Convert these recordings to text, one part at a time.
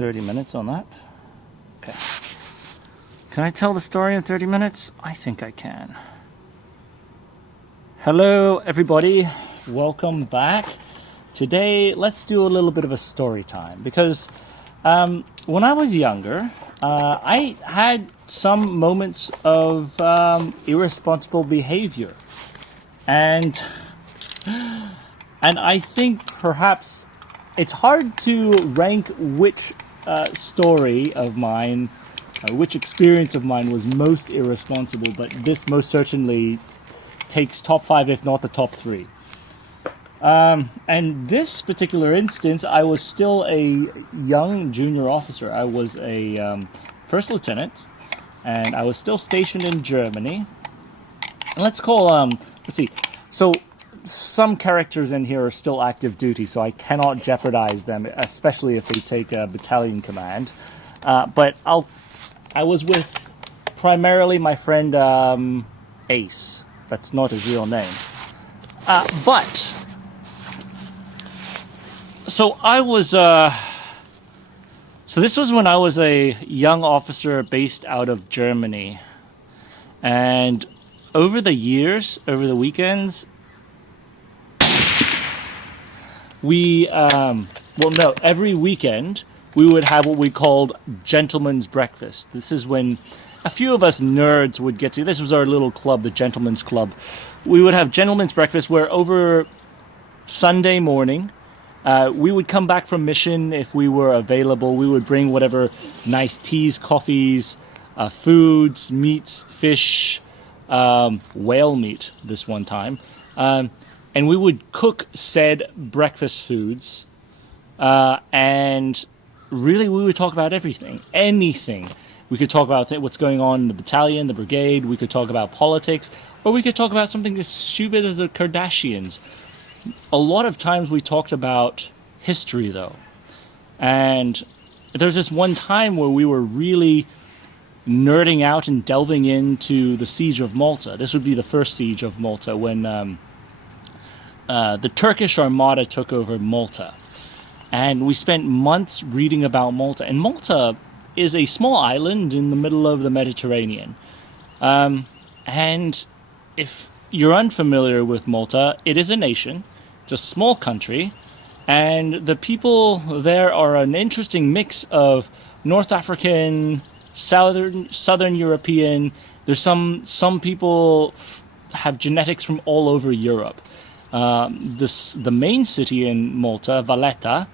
30 minutes on that. Okay. Can I tell the story in 30 minutes? I think I can. Hello, everybody. Welcome back. Today, let's do a little bit of a story time because when I was younger, I had some moments of irresponsible behavior, and I think perhaps it's hard to rank which story of mine, which experience of mine was most irresponsible, but this most certainly takes top 5, if not the top 3. And this particular instance, I was still a young junior officer. I was a first lieutenant, and I was still stationed in Germany. And let's call, let's see, so some characters in here are still active duty, so I cannot jeopardize them, especially if they take a battalion command. But I was with primarily my friend Ace. That's not his real name. But so I was, so this was when I was a young officer based out of Germany. And over the years, over the weekends, every weekend, we would have what we called gentleman's breakfast. This is when a few of us nerds would get to, this was our little club, the Gentleman's Club. We would have gentleman's breakfast where over Sunday morning, we would come back from mission if we were available. We would bring whatever nice teas, coffees, foods, meats, fish, whale meat this one time. And we would cook said breakfast foods. And really we would talk about everything, anything. We could talk about what's going on in the battalion, the brigade. We could talk about politics. Or we could talk about something as stupid as the Kardashians. A lot of times we talked about history, though. And there's this one time where we were really nerding out and delving into the siege of Malta. This would be the first siege of Malta when the Turkish Armada took over Malta. And we spent months reading about Malta. And Malta is a small island in the middle of the Mediterranean. And if you're unfamiliar with Malta, it is a nation. It's a small country. And the people there are an interesting mix of North African, Southern European. There's some people have genetics from all over Europe. The main city in Malta, Valletta,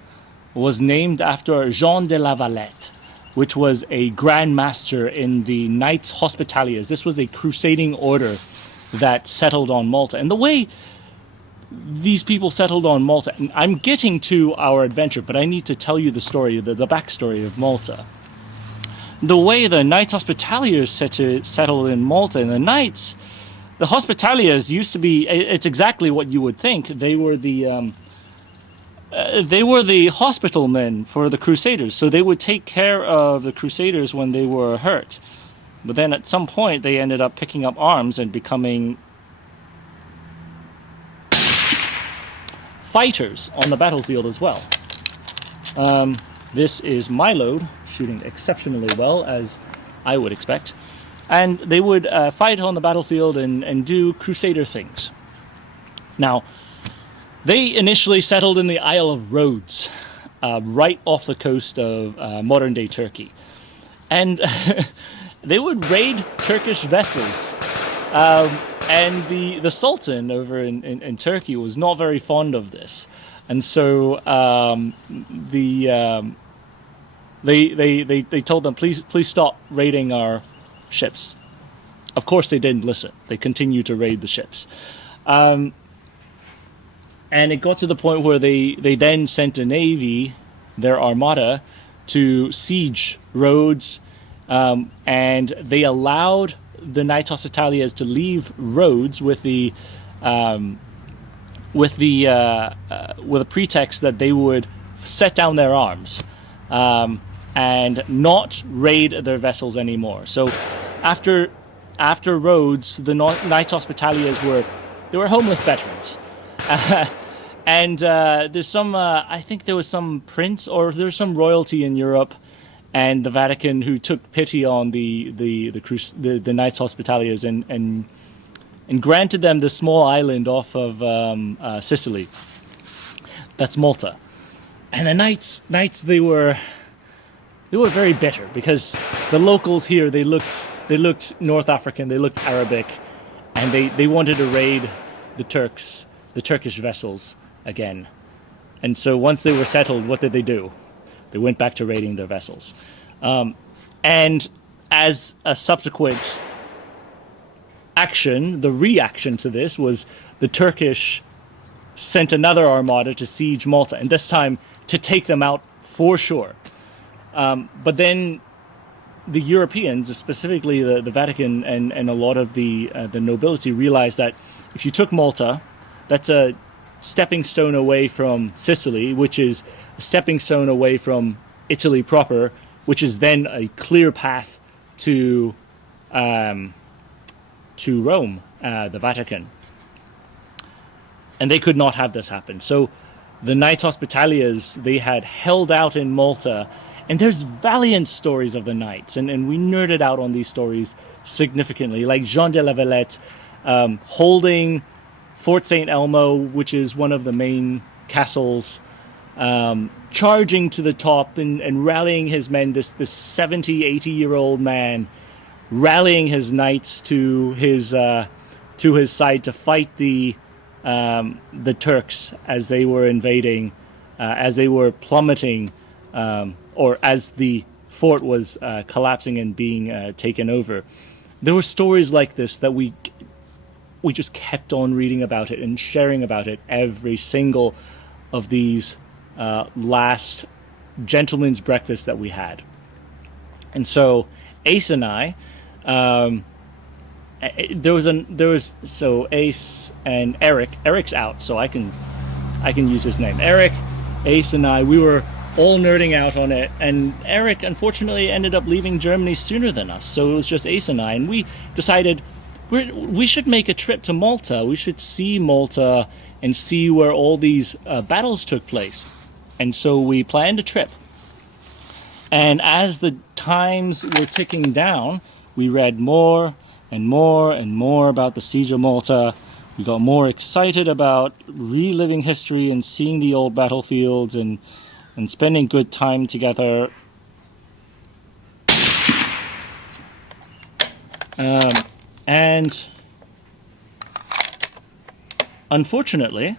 was named after Jean de la Valette, which was a Grand Master in the Knights Hospitaliers. This was a crusading order that settled on Malta. And the way these people settled on Malta, and I'm getting to our adventure, but I need to tell you the story, the backstory of Malta. The way the Knights Hospitaliers settled in Malta, and the Hospitaliers used to be, it's exactly what you would think. They were the hospital men for the Crusaders, so they would take care of the Crusaders when they were hurt. But then at some point they ended up picking up arms and becoming fighters on the battlefield as well. This is my load, shooting exceptionally well, as I would expect. And they would fight on the battlefield and do Crusader things. Now, they initially settled in the Isle of Rhodes, right off the coast of modern-day Turkey. And they would raid Turkish vessels. And the Sultan over in Turkey was not very fond of this. And so they told them, please stop raiding our ships. Of course they didn't listen. They continued to raid the ships. And it got to the point where they then sent a navy, their armada, to siege Rhodes, and they allowed the Knights Hospitaliers to leave Rhodes with the pretext that they would set down their arms and not raid their vessels anymore. So after Rhodes, the Knights Hospitaliers were homeless veterans. And there's some, I think there was some prince or there's some royalty in Europe and the Vatican who took pity on the Knights Hospitaliers and granted them the small island off of Sicily. That's Malta. And the Knights they were very bitter because the locals here they looked North African, they looked Arabic, and they wanted to raid the Turkish vessels again. And so once they were settled, what did they do? They went back to raiding their vessels. And as a subsequent action, the reaction to this was the Turkish sent another armada to siege Malta, and this time to take them out for sure. But then the Europeans, specifically the Vatican and a lot of the nobility, realized that if you took Malta, that's a stepping stone away from Sicily, which is a stepping stone away from Italy proper, which is then a clear path to Rome, the Vatican. And they could not have this happen. So the Knights Hospitaliers, they had held out in Malta, and there's valiant stories of the Knights, and we nerded out on these stories significantly, like Jean de la Valette holding Fort St. Elmo, which is one of the main castles, charging to the top and rallying his men, this 70, 80-year-old man, rallying his knights to his side to fight the Turks as they were invading, as they were plummeting, or as the fort was collapsing and being taken over. There were stories like this that we just kept on reading about it and sharing about it every single of these last gentlemen's breakfasts that we had. And so Ace and I, so Ace and Eric's out, so I can use his name. Eric, Ace and I, we were all nerding out on it, and Eric unfortunately ended up leaving Germany sooner than us, so it was just Ace and I, and we decided we should make a trip to Malta. We should see Malta and see where all these battles took place. And so we planned a trip. And as the times were ticking down, we read more and more and more about the Siege of Malta. We got more excited about reliving history and seeing the old battlefields and spending good time together. And unfortunately,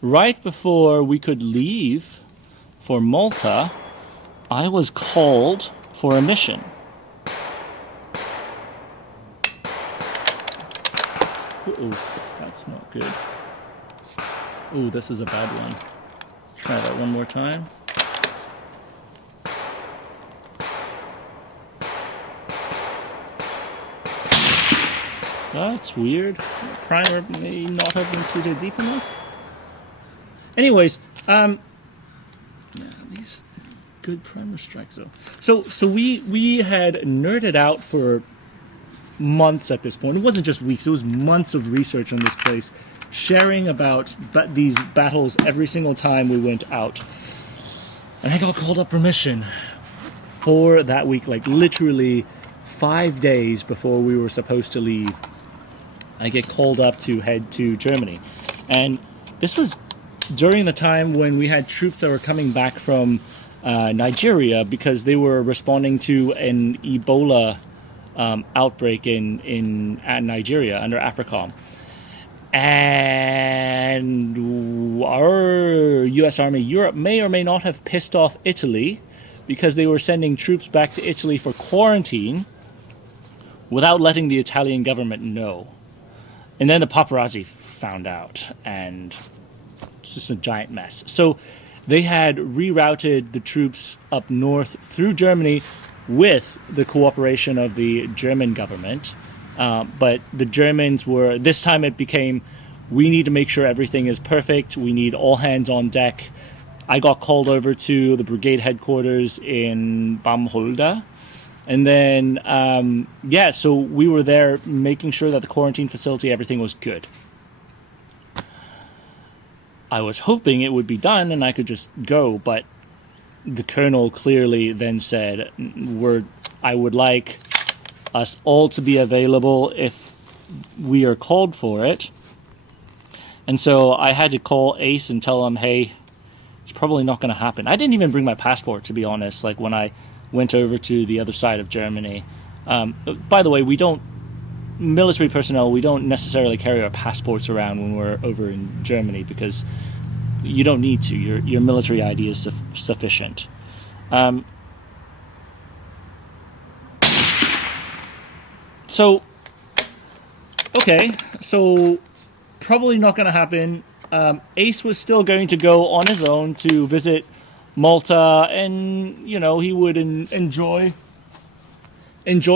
right before we could leave for Malta, I was called for a mission. Uh-oh, that's not good. Oh, this is a bad one. Let's try that one more time. That's weird. The primer may not have been seated deep enough. Anyways, yeah, these good primer strikes though. So we had nerded out for months at this point. It wasn't just weeks; it was months of research on this place, sharing about these battles every single time we went out. And I got called up for mission for that week, like literally 5 days before we were supposed to leave. I get called up to head to Germany. And this was during the time when we had troops that were coming back from Nigeria because they were responding to an Ebola outbreak in Nigeria under AFRICOM. And our U.S. Army Europe may or may not have pissed off Italy because they were sending troops back to Italy for quarantine without letting the Italian government know. And then the paparazzi found out, and it's just a giant mess. So they had rerouted the troops up north through Germany with the cooperation of the German government. But the Germans were, this time it became, we need to make sure everything is perfect. We need all hands on deck. I got called over to the brigade headquarters in Bamholda. And then, yeah, so we were there making sure that the quarantine facility, everything was good. I was hoping it would be done and I could just go, but the colonel clearly then said, I would like us all to be available if we are called for it. And so I had to call Ace and tell him, hey, it's probably not going to happen. I didn't even bring my passport, to be honest, like when I went over to the other side of Germany. By the way, military personnel, we don't necessarily carry our passports around when we're over in Germany because you don't need to. Your military ID is sufficient. So probably not going to happen. Ace was still going to go on his own to visit Malta, and he would enjoy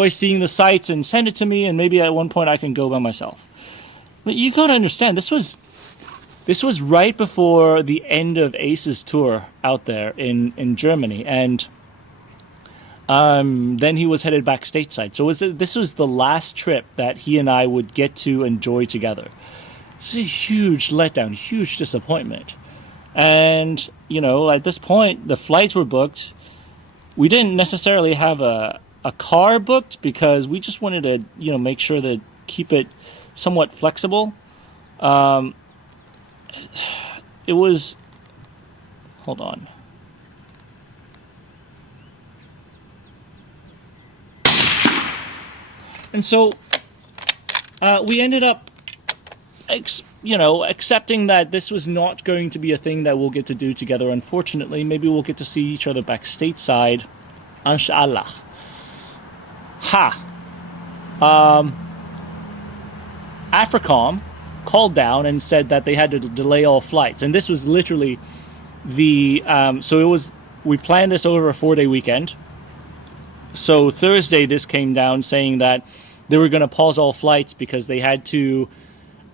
seeing the sights and send it to me, and maybe at one point I can go by myself. But you gotta understand, this was right before the end of Ace's tour out there in Germany, and then he was headed back stateside. So this was the last trip that he and I would get to enjoy together. This is a huge letdown, huge disappointment. And, at this point, the flights were booked. We didn't necessarily have a car booked because we just wanted to, make sure to keep it somewhat flexible. It was... Hold on. And so we ended up accepting that this was not going to be a thing that we'll get to do together. Unfortunately, maybe we'll get to see each other back stateside. Inshallah. AFRICOM called down and said that they had to delay all flights. And this was literally we planned this over a 4-day weekend. So Thursday, this came down saying that they were going to pause all flights because they had to,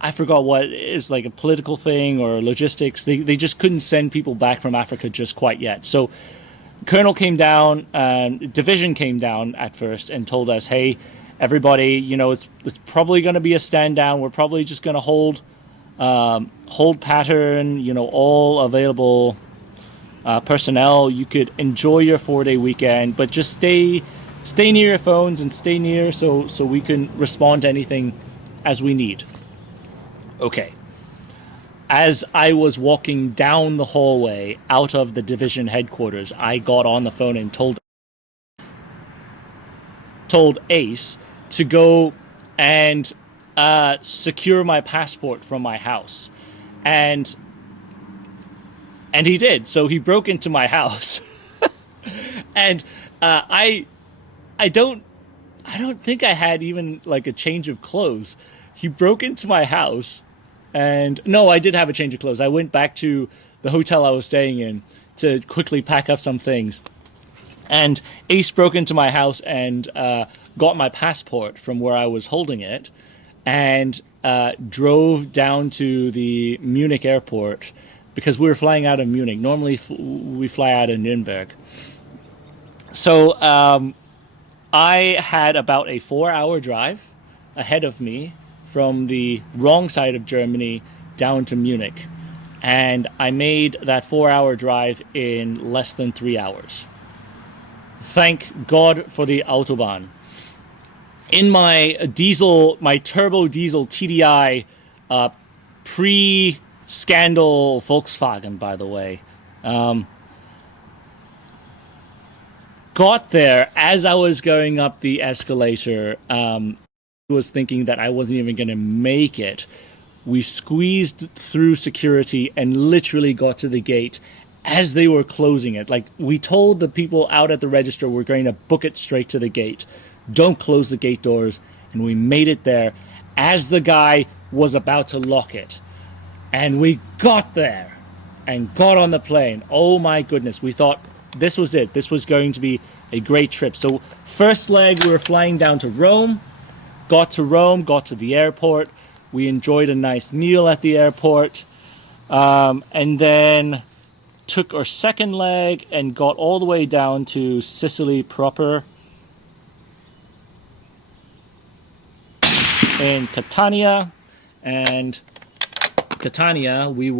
I forgot what is like a political thing or logistics. They just couldn't send people back from Africa just quite yet. So Colonel came down, Division came down at first and told us, hey, everybody, it's probably going to be a stand down. We're probably just going to hold pattern, all available personnel. You could enjoy your 4-day weekend, but just stay near your phones and stay near so we can respond to anything as we need. Okay. As I was walking down the hallway out of the division headquarters, I got on the phone and told Ace to go and secure my passport from my house. And he did. So he broke into my house. And I don't think I had even like a change of clothes. He broke into my house, and no, I did have a change of clothes. I went back to the hotel I was staying in to quickly pack up some things. And Ace broke into my house and got my passport from where I was holding it, and drove down to the Munich airport because we were flying out of Munich. Normally we fly out of Nuremberg. So I had about a 4-hour drive ahead of me from the wrong side of Germany down to Munich. And I made that 4-hour drive in less than 3 hours. Thank God for the Autobahn. In my turbo diesel TDI, pre-scandal Volkswagen, by the way, got there as I was going up the escalator. Was thinking that I wasn't even going to make it. We squeezed through security and literally got to the gate as they were closing it. Like, we told the people out at the register we're going to book it straight to the gate. Don't close the gate doors. And we made it there as the guy was about to lock it. And we got there and got on the plane. Oh my goodness. We thought this was it. This was going to be a great trip. So first leg, we were flying down to Rome. Got to Rome, got to the airport. We enjoyed a nice meal at the airport. And then took our second leg and got all the way down to Sicily proper. In Catania. And Catania, we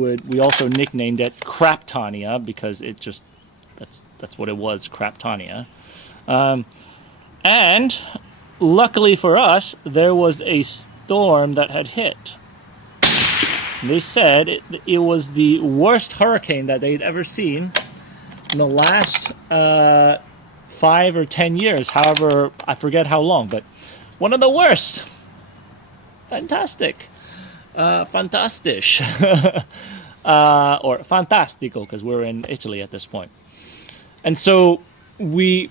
also nicknamed it Craptania because it just that's what it was, Craptania. And luckily for us, there was a storm that had hit. They said it was the worst hurricane that they'd ever seen in the last 5 or 10 years. However, I forget how long, but one of the worst. Fantastic. Fantastisch. Or fantastico, because we're in Italy at this point. And so we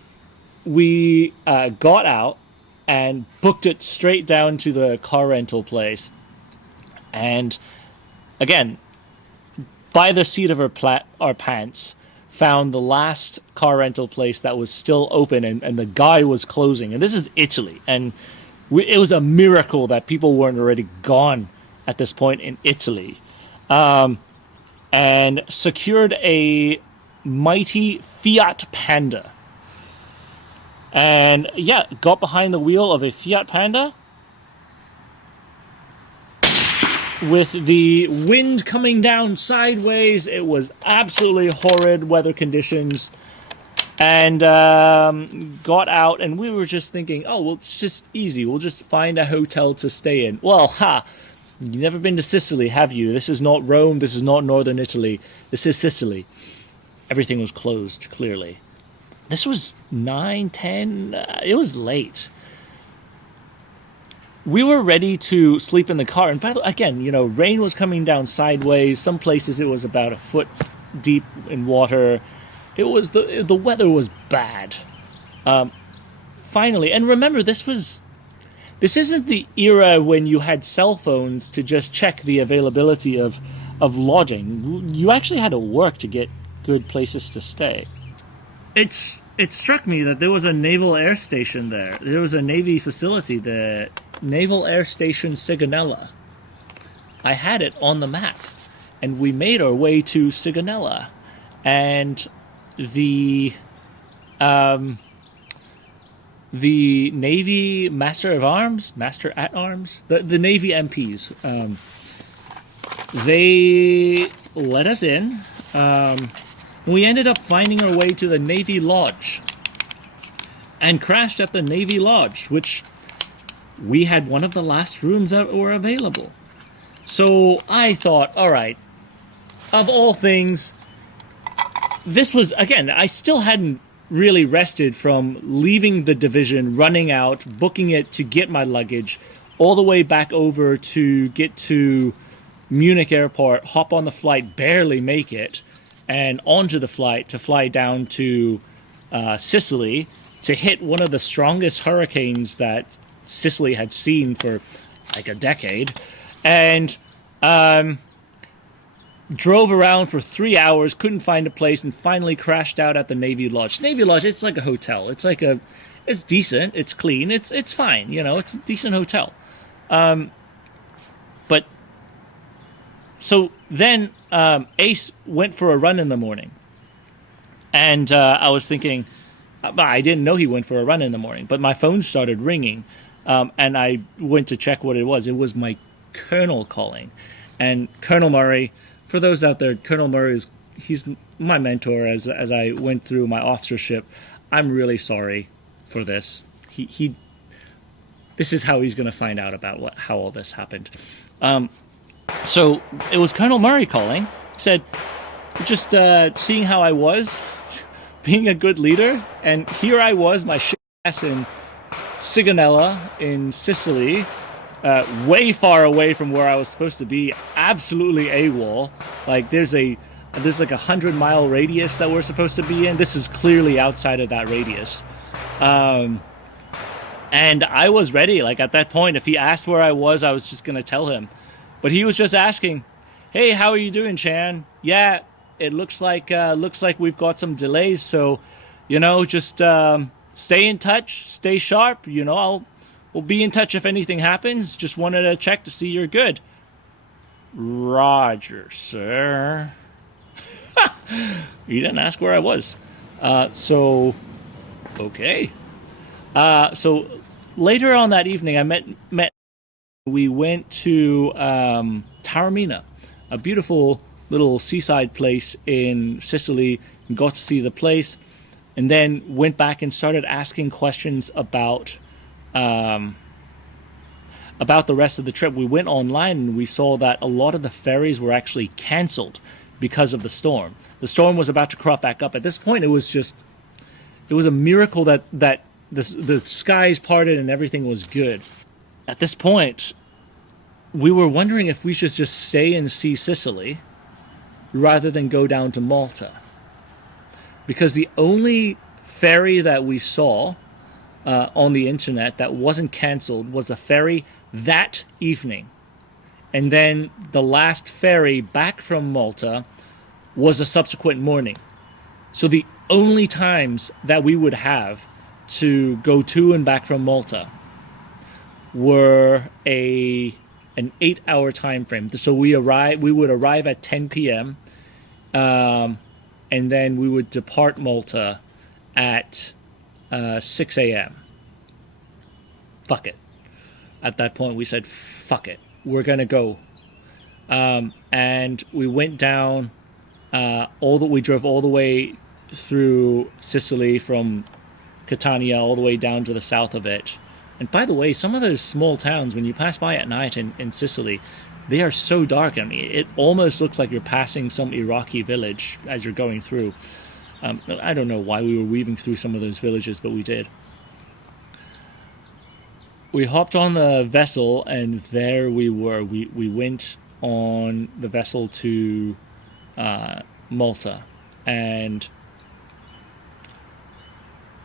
got out and booked it straight down to the car rental place. And again, by the seat of our pants, found the last car rental place that was still open, and the guy was closing. And this is Italy. And it was a miracle that people weren't already gone at this point in Italy. And secured a mighty Fiat Panda. And yeah, got behind the wheel of a Fiat Panda with the wind coming down sideways. It was absolutely horrid weather conditions. And got out, and we were just thinking, oh, well, it's just easy. We'll just find a hotel to stay in. Well, you've never been to Sicily, have you? This is not Rome. This is not northern Italy. This is Sicily. Everything was closed, clearly. This was 9, 10. It was late. We were ready to sleep in the car. And by the way, again, rain was coming down sideways. Some places it was about a foot deep in water. It was the weather was bad. Finally, and remember, this isn't the era when you had cell phones to just check the availability of lodging. You actually had to work to get good places to stay. It struck me that there was a naval air station there. There was a Navy facility, the Naval Air Station Sigonella. I had it on the map, and we made our way to Sigonella, and the Navy Master at Arms, the Navy MPs, they let us in. We ended up finding our way to the Navy Lodge and crashed at the Navy Lodge, which we had one of the last rooms that were available. So I thought, all right, of all things, this was, again, I still hadn't really rested from leaving the division, running out, booking it to get my luggage, all the way back over to get to Munich airport, hop on the flight, barely make it, and onto the flight to fly down to Sicily to hit one of the strongest hurricanes that Sicily had seen for like a decade. And drove around for 3 hours, couldn't find a place, and finally crashed out at the Navy Lodge. Navy Lodge, it's like a hotel. It's decent, it's clean, it's fine, it's a decent hotel. But so then Ace went for a run in the morning, and I was thinking, I didn't know he went for a run in the morning, but my phone started ringing, and I went to check what it was. It was my colonel calling, and Colonel Murray. For those out there, Colonel Murray he's my mentor as I went through my officership. I'm really sorry for this. This is how he's going to find out about how all this happened. So it was Colonel Murray calling. He said, just seeing how I was, being a good leader, and here I was, my shit ass in Sigonella in Sicily, way far away from where I was supposed to be, absolutely AWOL. Like there's like 100-mile radius that we're supposed to be in. This is clearly outside of that radius. And I was ready. Like at that point, if he asked where I was just going to tell him. But he was just asking, "Hey, how are you doing, Chan?" "Yeah, it looks like we've got some delays. So, just stay in touch, stay sharp. We'll be in touch if anything happens. Just wanted to check to see you're good." "Roger, sir." He didn't ask where I was. So, okay. So later on that evening, I met. We went to Taormina, a beautiful little seaside place in Sicily, and got to see the place, and then went back and started asking questions about the rest of the trip. We went online and we saw that a lot of the ferries were actually canceled because of the storm. The storm was about to crop back up. At this point, it was a miracle that the skies parted and everything was good. At this point, we were wondering if we should just stay and see Sicily rather than go down to Malta. Because the only ferry that we saw on the internet that wasn't canceled was a ferry that evening. And then the last ferry back from Malta was a subsequent morning. So the only times that we would have to go to and back from Malta were an 8-hour time frame. So we would arrive at 10 p.m. And then we would depart Malta at 6 a.m. Fuck it. At that point, we said, fuck it. We're going to go. And we went down, we drove all the way through Sicily from Catania all the way down to the south of it. And by the way, some of those small towns, when you pass by at night in Sicily, they are so dark. I mean, it almost looks like you're passing some Iraqi village as you're going through. I don't know why we were weaving through some of those villages, but we did. We hopped on the vessel, and there we were. We went on the vessel to Malta, and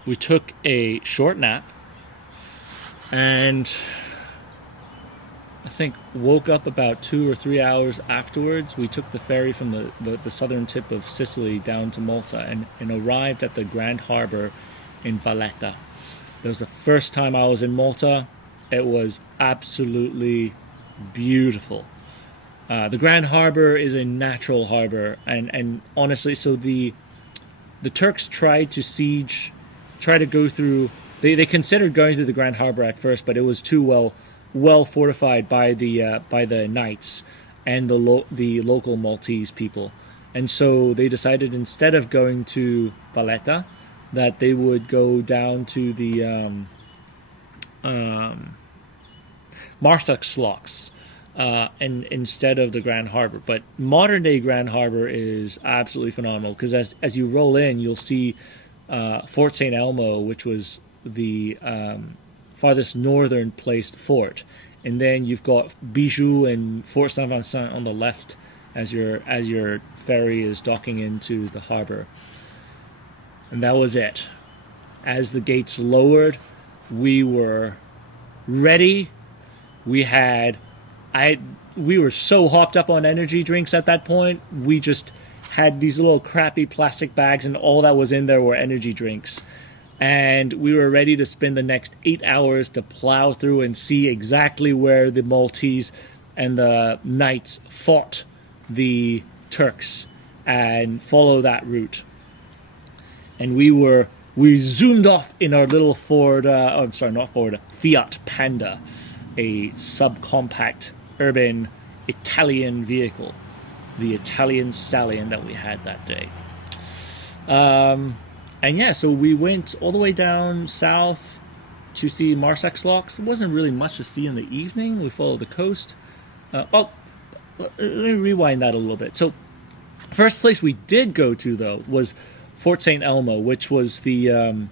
we took a short nap, and I think woke up about 2 or 3 hours afterwards. We took the ferry from the southern tip of Sicily down to Malta and arrived at the Grand Harbor in Valletta. That was the first time I was in Malta. It was absolutely beautiful. The Grand Harbor is a natural harbor, and honestly, so the Turks tried to go through. They considered going through the Grand Harbor at first, but it was too well fortified by the knights and the local Maltese people, and so they decided, instead of going to Valletta, that they would go down to the Marsaxlocks and instead of the Grand Harbor. But modern day Grand Harbor is absolutely phenomenal, because as you roll in, you'll see Fort St. Elmo, which was the farthest northern placed fort, and then you've got Bijou and Fort Saint Vincent on the left as your ferry is docking into the harbor. And that was it. As the gates lowered, we were ready. We were so hopped up on energy drinks at that point. We just had these little crappy plastic bags, and all that was in there were energy drinks. And we were ready to spend the next 8 hours to plow through and see exactly where the Maltese and the Knights fought the Turks and follow that route. And we zoomed off in our little Fiat Panda, a subcompact urban Italian vehicle, the Italian stallion that we had that day. And yeah, so we went all the way down south to see Marsaxlocks. There wasn't really much to see in the evening. We followed the coast. Let me rewind that a little bit. So, first place we did go to, though, was Fort St. Elmo, which was the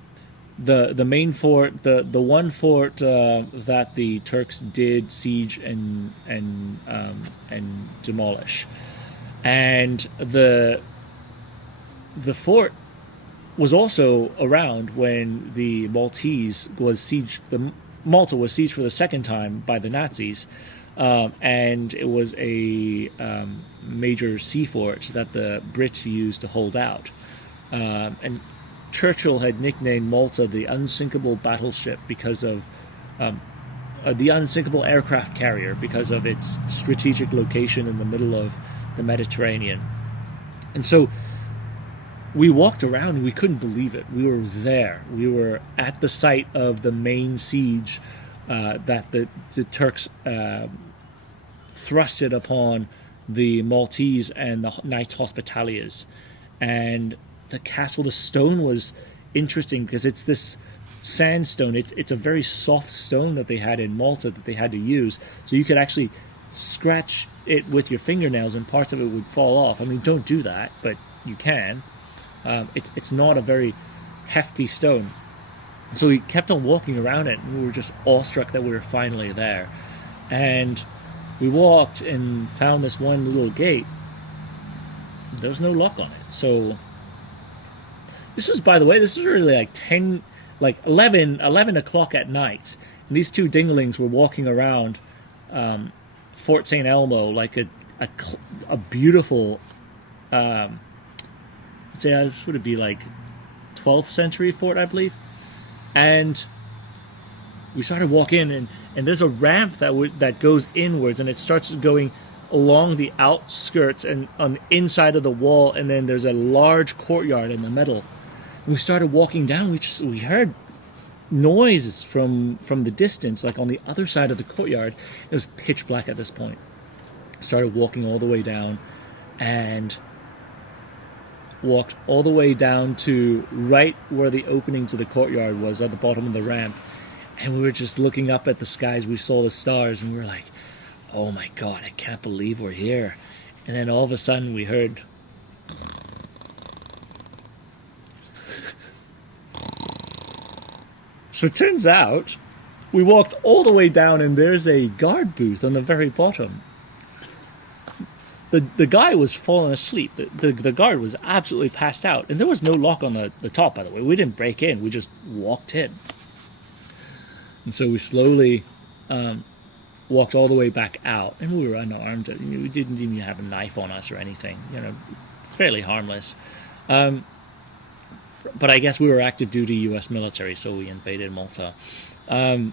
main fort, the one fort that the Turks did siege and demolish, and the fort was also around when the Malta was sieged for the second time by the Nazis, and it was a major sea fort that the Brits used to hold out. And Churchill had nicknamed Malta the unsinkable battleship because of the unsinkable aircraft carrier, because of its strategic location in the middle of the Mediterranean. And so we walked around and we couldn't believe it. We were there. We were at the site of the main siege that the Turks thrusted upon the Maltese and the Knights Hospitaliers. And the castle, the stone was interesting because it's this sandstone. It's a very soft stone that they had in Malta that they had to use. So you could actually scratch it with your fingernails and parts of it would fall off. I mean, don't do that, but you can. It's not a very hefty stone. So we kept on walking around it, and we were just awestruck that we were finally there. And we walked and found this one little gate. There was no lock on it. So this was, by the way, this was really like 11 o'clock at night. And these two dinglings were walking around Fort St. Elmo, like a beautiful, say, this would be like 12th century fort, I believe. And we started walking in, and there's a ramp that goes inwards, and it starts going along the outskirts and on the inside of the wall, and then there's a large courtyard in the middle. And we started walking down. We heard noises from the distance, like on the other side of the courtyard. It was pitch black at this point. Started walking all the way down, and walked all the way down to right where the opening to the courtyard was, at the bottom of the ramp. And we were just looking up at the skies. We saw the stars, and we were like, oh my God, I can't believe we're here. And then all of a sudden we heard so it turns out we walked all the way down, and there's a guard booth on the very bottom. The guy was falling asleep. The guard was absolutely passed out. And there was no lock on the top, by the way. We didn't break in. We just walked in. And so we slowly walked all the way back out. And we were unarmed. We didn't even have a knife on us or anything. Fairly harmless. But I guess we were active duty U.S. military, so we invaded Malta. And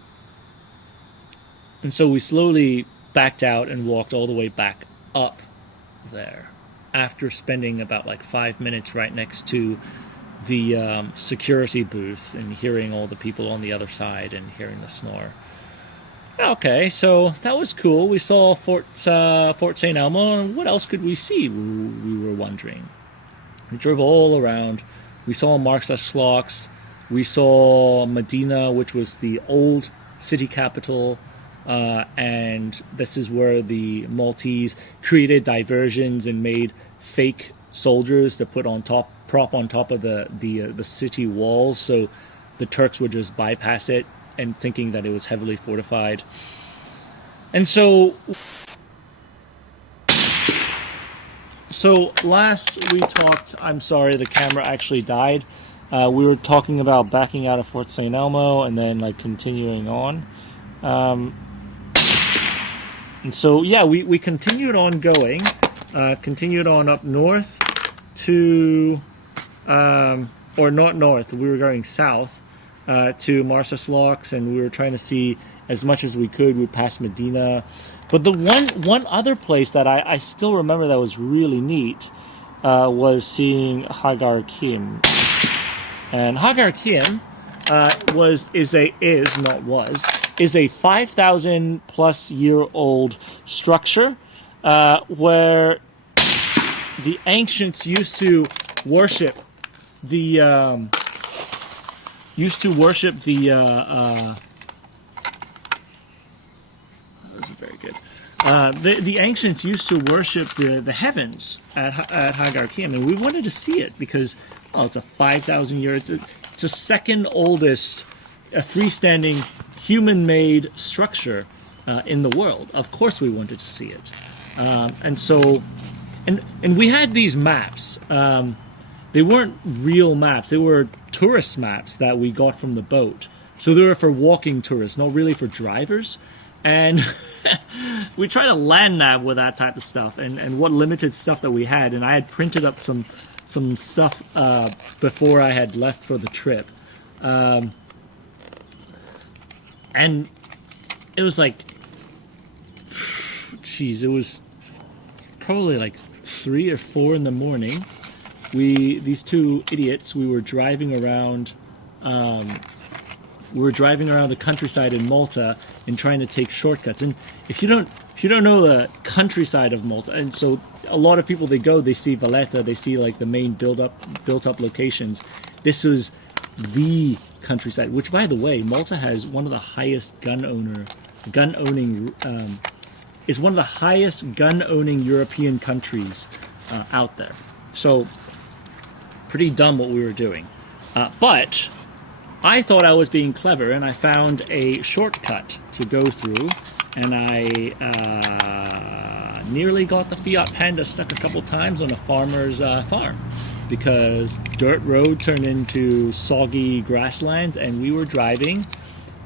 so we slowly backed out and walked all the way back up there, after spending about like 5 minutes right next to the security booth and hearing all the people on the other side and hearing the snore. Okay, so that was cool. We saw Fort St. Elmo, and what else could we see? We were wondering. We drove all around. We saw Marsa We saw Medina, which was the old city capital. And this is where the Maltese created diversions and made fake soldiers to prop on top of the city walls, so the Turks would just bypass it, and thinking that it was heavily fortified. And so last we talked, I'm sorry, the camera actually died. We were talking about backing out of Fort St. Elmo and then like continuing on. And so, yeah, we continued on going, continued on up north to, or not north, we were going south to Marsa, and we were trying to see as much as we could. We passed Medina. But the one other place that I still remember that was really neat was seeing Hagar Kim. And Hagar Kim is a 5,000 plus year old structure where the ancients used to worship the this is very good. The ancients used to worship the heavens at Hagar Kim, and we wanted to see it because it's a 5,000 year. It's a second oldest freestanding human-made structure in the world. Of course, we wanted to see it, and so we had these maps. They weren't real maps. They were tourist maps that we got from the boat. So they were for walking tourists, not really for drivers. And we tried to land nav with that type of stuff and what limited stuff that we had. And I had printed up some stuff before I had left for the trip. And it was like, it was probably like 3 or 4 in the morning. These two idiots, we were driving around we were driving around the countryside in Malta and trying to take shortcuts. And if you don't know the countryside of Malta, and so a lot of people, they see Valletta, they see like the main built up locations. This was the countryside, which, by the way, Malta has one of the highest is one of the highest gun-owning European countries out there. So, pretty dumb what we were doing. But I thought I was being clever, and I found a shortcut to go through, and I nearly got the Fiat Panda stuck a couple times on a farmer's farm, because dirt road turned into soggy grasslands, and we were driving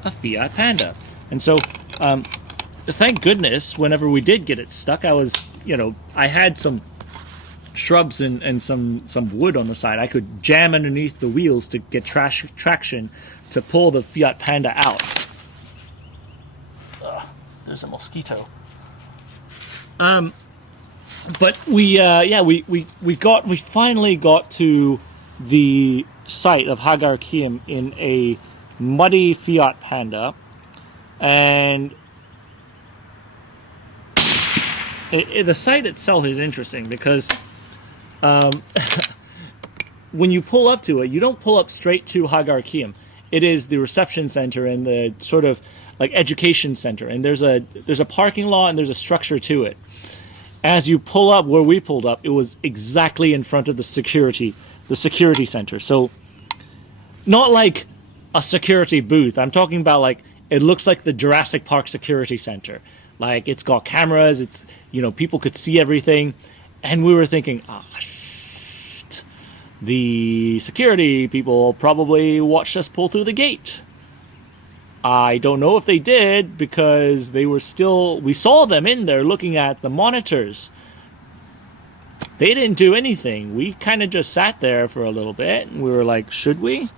a Fiat Panda. And so, thank goodness, whenever we did get it stuck, I had some shrubs and some wood on the side. I could jam underneath the wheels to get traction to pull the Fiat Panda out. There's a mosquito. But we finally got to the site of Hagar Kim in a muddy Fiat Panda, and the site itself is interesting because when you pull up to it, you don't pull up straight to Hagar Kim. It is the reception center and the sort of like education center, and there's a parking lot and there's a structure to it. As you pull up where we pulled up, it was exactly in front of the security center. So not like a security booth. I'm talking about like, it looks like the Jurassic Park security center. Like, it's got cameras, it's, people could see everything. And we were thinking, shit, the security people probably watched us pull through the gate. I don't know if they did, because we saw them in there looking at the monitors. They didn't do anything. We kind of just sat there for a little bit, and we were like, should we?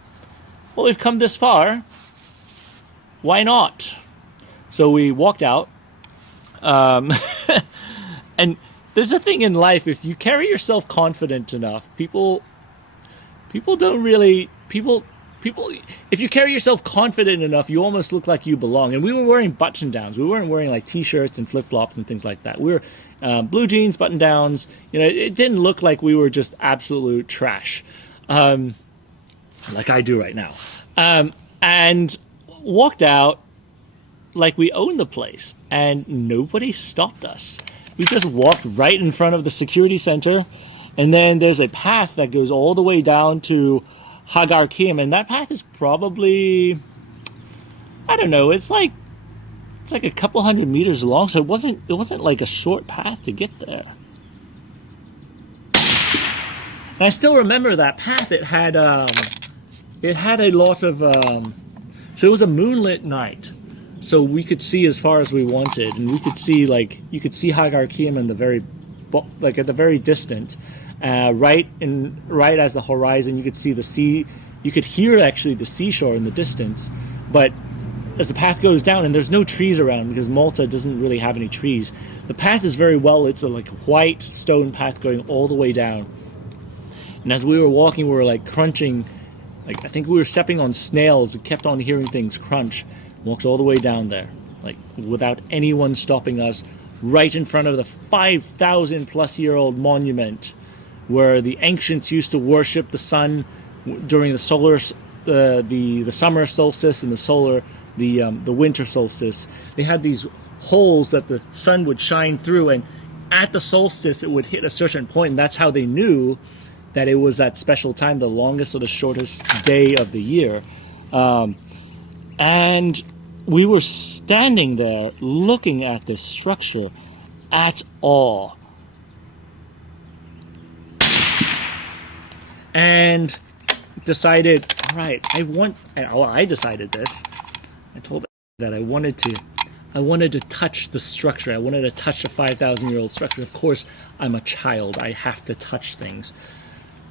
Well, we've come this far. Why not? So we walked out. And there's a thing in life, if you carry yourself confident enough, people don't really, if you carry yourself confident enough, you almost look like you belong. And we were wearing button downs. We weren't wearing like t-shirts and flip-flops and things like that. We were blue jeans, button downs. It didn't look like we were just absolute trash, like I do right now. And walked out like we owned the place, and nobody stopped us. We just walked right in front of the security center, and then there's a path that goes all the way down to Hagar Kim, and that path is probably, I don't know, it's like a couple hundred meters long, so it wasn't like a short path to get there. And I still remember that path. It had a lot of so it was a moonlit night, so we could see as far as we wanted, and we could see, like, you could see Hagar Kim in the very, like, at the very distant, right as the horizon. You could see the sea. You could hear actually the seashore in the distance. But as the path goes down, and there's no trees around because Malta doesn't really have any trees, the path is it's a like white stone path going all the way down. And as we were walking, we were like crunching, like I think we were stepping on snails and kept on hearing things crunch. Walks all the way down there, like without anyone stopping us, right in front of the 5,000 plus year old monument where the ancients used to worship the sun during the summer solstice and the winter solstice. They had these holes that the sun would shine through, and at the solstice it would hit a certain point, and that's how they knew that it was that special time, the longest or the shortest day of the year. And we were standing there looking at this structure at awe. And decided, all right, I decided this. I told them that I wanted to touch the structure. I wanted to touch a 5,000-year-old structure. Of course, I'm a child. I have to touch things.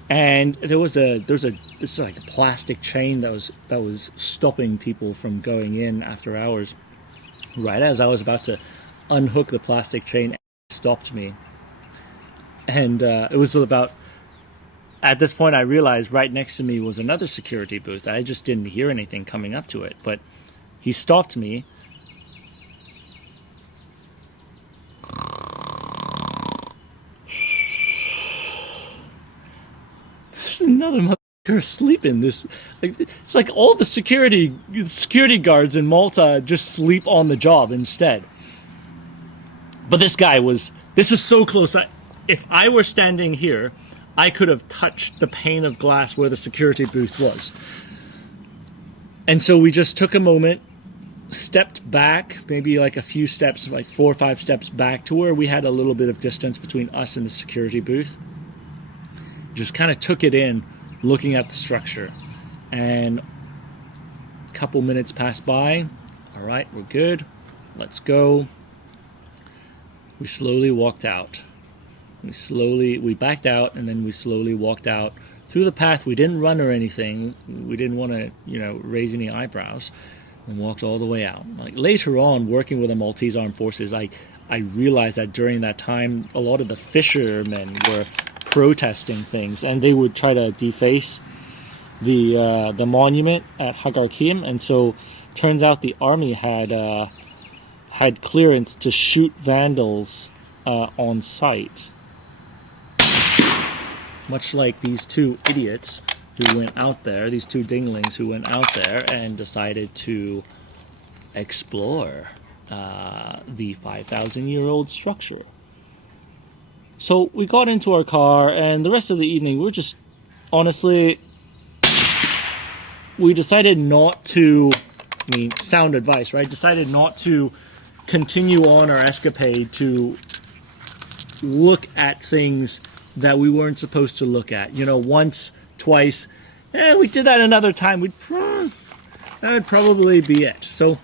And there's like a plastic chain that was stopping people from going in after hours. Right as I was about to unhook the plastic chain, it stopped me. And it was about at this point, I realized right next to me was another security booth. I just didn't hear anything coming up to it. But he stopped me. There's another motherfucker asleep in this. Like, it's like all the security guards in Malta just sleep on the job instead. But this was so close. If I were standing here, I could have touched the pane of glass where the security booth was. And so we just took a moment, stepped back, maybe like a few steps, like 4 or 5 steps back to where we had a little bit of distance between us and the security booth. Just kind of took it in, looking at the structure. And a couple minutes passed by. All right, we're good. Let's go. We slowly walked out. We backed out, and then we slowly walked out through the path. We didn't run or anything. We didn't want to, raise any eyebrows, and walked all the way out. Like later on, working with the Maltese Armed Forces, I realized that during that time, a lot of the fishermen were protesting things, and they would try to deface the monument at Hagarkim, and so turns out the army had clearance to shoot vandals on sight. Much like these two idiots who went out there, these two dinglings who went out there and decided to explore the 5,000-year-old structure. So we got into our car, and the rest of the evening, we're just, honestly, we decided not to, sound advice, right? Decided not to continue on our escapade to look at things that we weren't supposed to look at. Once, twice, we did that another time. That would probably be it. So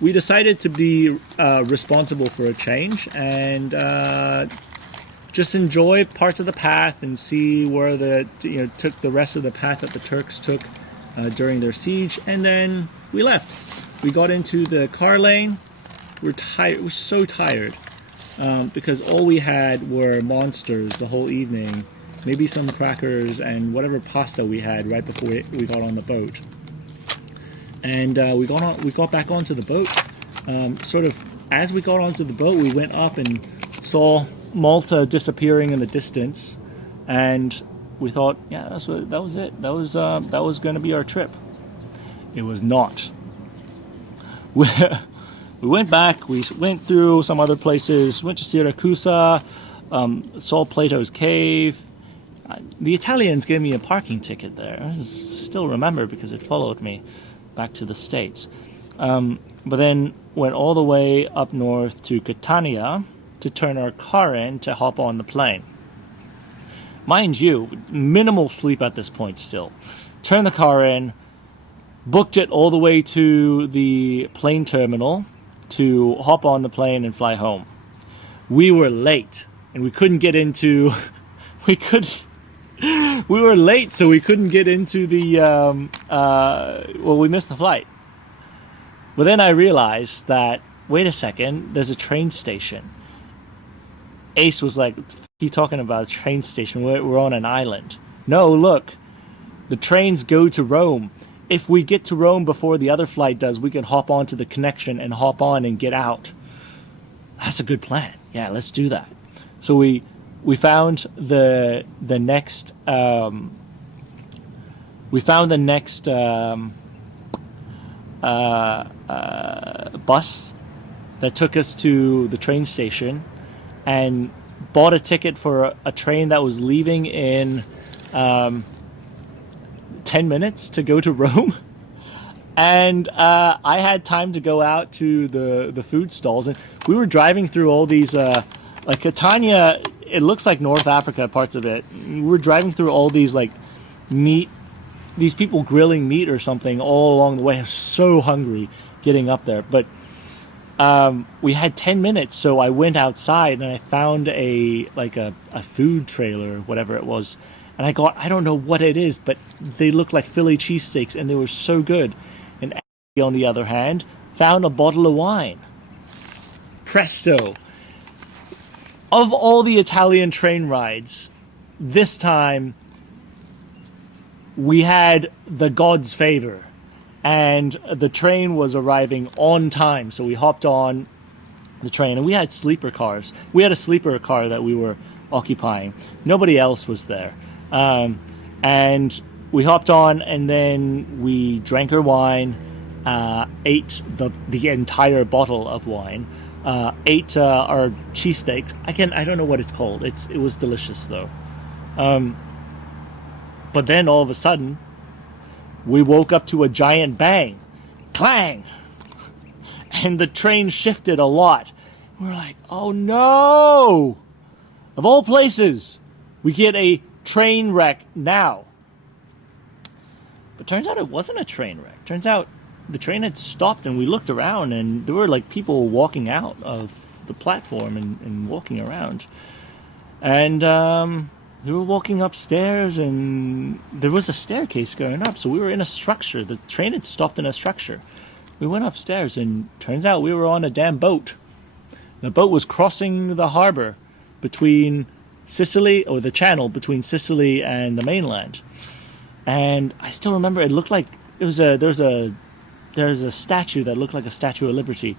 we decided to be responsible for a change and just enjoy parts of the path and see where took the rest of the path that the Turks took during their siege, and then we left. We got into the car lane. We're tired. We're so tired because all we had were monsters the whole evening, maybe some crackers and whatever pasta we had right before we got on the boat. And we got back onto the boat. Sort of as we got onto the boat, we went up and saw Malta disappearing in the distance, and we thought, yeah, that was it. That was going to be our trip. It was not. We went back. We went through some other places. Went to Siracusa. Saw Plato's Cave. The Italians gave me a parking ticket there. I still remember because it followed me back to the States. But then went all the way up north to Catania to turn our car in to hop on the plane. Mind you, minimal sleep at this point still. Turned the car in, booked it all the way to the plane terminal to hop on the plane and fly home. We were late, and we couldn't get into... we were late, so we couldn't get into the... we missed the flight. But then I realized that, wait a second, there's a train station. Ace was like, what the f*** are you talking about, a train station? We're on an island. No, look, the trains go to Rome. If we get to Rome before the other flight does, we can hop onto the connection and hop on and get out. That's a good plan. Yeah, let's do that. So we found the next bus that took us to the train station, and bought a ticket for a train that was leaving in 10 minutes to go to Rome. And I had time to go out to the food stalls, and we were driving through all these like Catania. It looks like North Africa, parts of it. We were driving through all these like meat, these people grilling meat or something all along the way. I was so hungry getting up there, but we had 10 minutes, so I went outside and I found a food trailer, whatever it was, and I don't know what it is, but they looked like Philly cheesesteaks and they were so good. And on the other hand, found a bottle of wine. Presto. Of all the Italian train rides, this time we had the God's favor, and the train was arriving on time. So we hopped on the train, and we had sleeper cars. We had a sleeper car that we were occupying. Nobody else was there. And we hopped on, and then we drank our wine, ate the entire bottle of wine, ate our cheesesteaks. I don't know what it's called. It was delicious though. But then all of a sudden, we woke up to a giant bang, clang, and the train shifted a lot. We're like, oh no! Of all places, we get a train wreck now. But turns out it wasn't a train wreck. Turns out the train had stopped, and we looked around, and there were like people walking out of the platform and walking around. And they were walking upstairs, and there was a staircase going up. So we were in a structure. The train had stopped in a structure. We went upstairs, and turns out we were on a damn boat. The boat was crossing the harbor between Sicily, or the channel between Sicily and the mainland. And I still remember it looked like it was there's a statue that looked like a Statue of Liberty.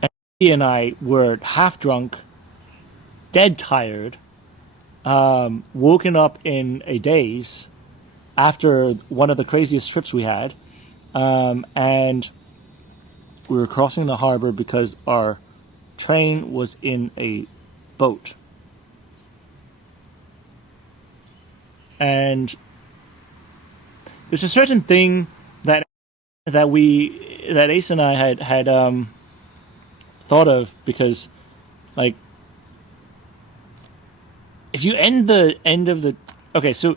And he and I were half drunk, dead tired, woken up in a daze after one of the craziest trips we had, and we were crossing the harbor because our train was in a boat. And there's a certain thing that Ace and I had thought of, because like if you end of the okay, so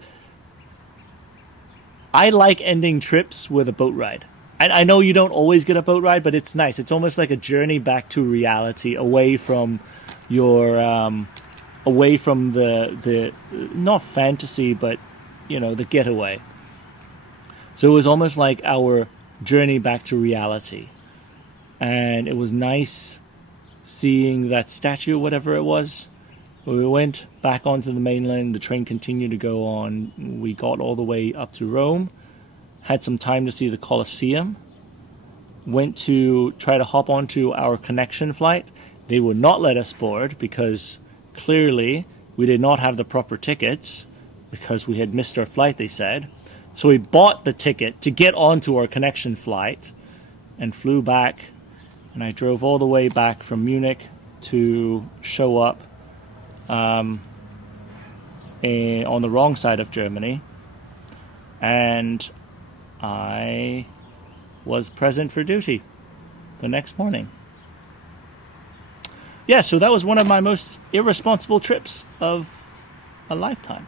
I like ending trips with a boat ride. I know you don't always get a boat ride, but it's nice. It's almost like a journey back to reality, away from your away from the not fantasy, but the getaway. So it was almost like our journey back to reality, and it was nice seeing that statue, whatever it was. We went back onto the mainland. The train continued to go on. We got all the way up to Rome, had some time to see the Colosseum, went to try to hop onto our connection flight. They would not let us board because clearly we did not have the proper tickets, because we had missed our flight, they said. So we bought the ticket to get onto our connection flight and flew back. And I drove all the way back from Munich to show up on the wrong side of Germany. And I was present for duty the next morning. Yeah, so that was one of my most irresponsible trips of a lifetime.